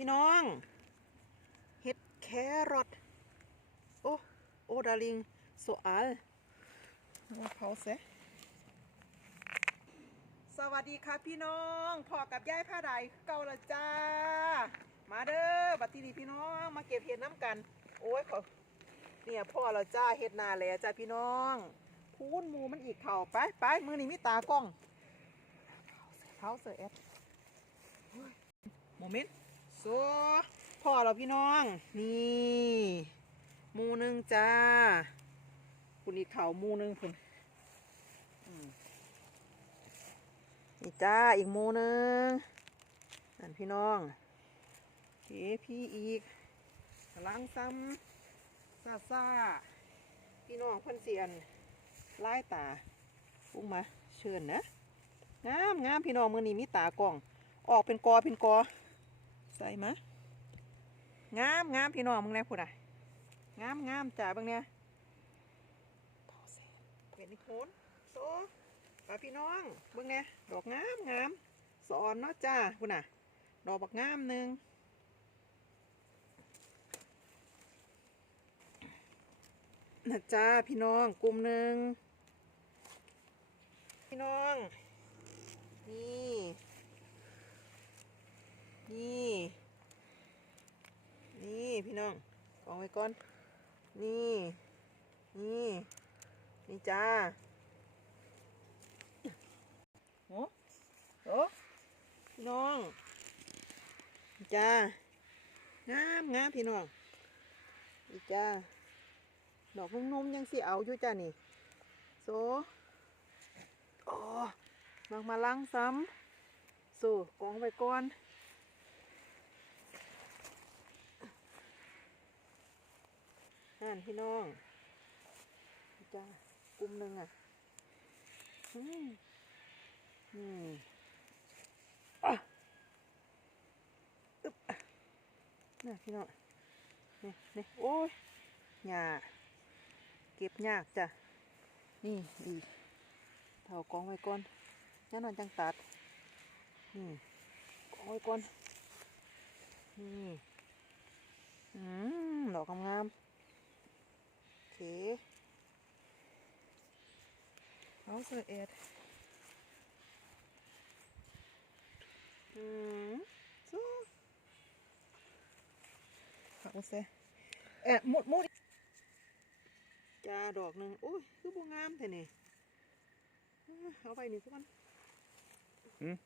พี่น้อง เห็ดแครอทโอ้โอดาริงโซอัลมาเผาเสสวัสดีค่ะพี่น้องพ่อกับยายผ้าใดเก่าละจ้า มาเด้อบัดทีนี้พี่น้องมาเก็บเห็ดน้ำกัน โอ้ยขอเนี่ยพ่อเราจ้าเห็ดนาแหละจ้าพี่น้องพูนมูมันอีกเข่าไปไปมือนี่มีตากล้องเผาเสะเอ็ดโอ้ยโมเมนต์ โซพ่อเราพี่น้อง นี่มูหนึ่งจ้าคุณอีกเข่ามูหนึ่งคุณนี่จ้าอีกมูหนึ่งนั่นพี่น้องเฮ้พี่อีกกำลังซ้ำซาซาพี่น้องเพันเสียนไล่ตาปุ้งมาเชิญนะงามงามพี่น้องมือนี้มีตากล่อง ออกเป็นกอเป็นกอ ใส่มางามงามพี่น้องมึงแน่พูดอะงามงามจ้าบางเนี่ยเห็นโคนโซปลาพี่น้องเบิ่งเนี่ยดอกงามงามสอนเนาะจ้าพูดน่ะ ดอกบักงามหนึ่งนะจ้าพี่น้องกลุ่มหนึ่งพี่น้อง นี่ นี่ นี่ พี่น้องกองไว้ก่อน นี่ นี่ นี่จ้าโอ้โอ้พี่น้องนี่จ้างามงามพี่น้องนี่จ้าดอกนุ่มๆยังสิเอาอยู่จ้านี่โซโอ้บางมาล้างซ้ำสู่กองไว้ก่อน นั่นพี่น้องจ้ากลุ่มหนึ่งอะอืมอืมอะอึ๊บน่ะพี่น้องนี่นี่โอ้ยหญ้าเก็บยากจ้ะ นี่อีกเท่ากองไว้ก่อนย่านอนจังตัดนี่กองไว้ก่อนนี่อืมดอกงามๆ เคเอาเสเอ็ดอืมสู้เอาเสเอ็ดหมดหมดจ้าดอกหนึ่งอุ้ย คือบ่งามแท้นี่เอาไปนี่สักกันหืม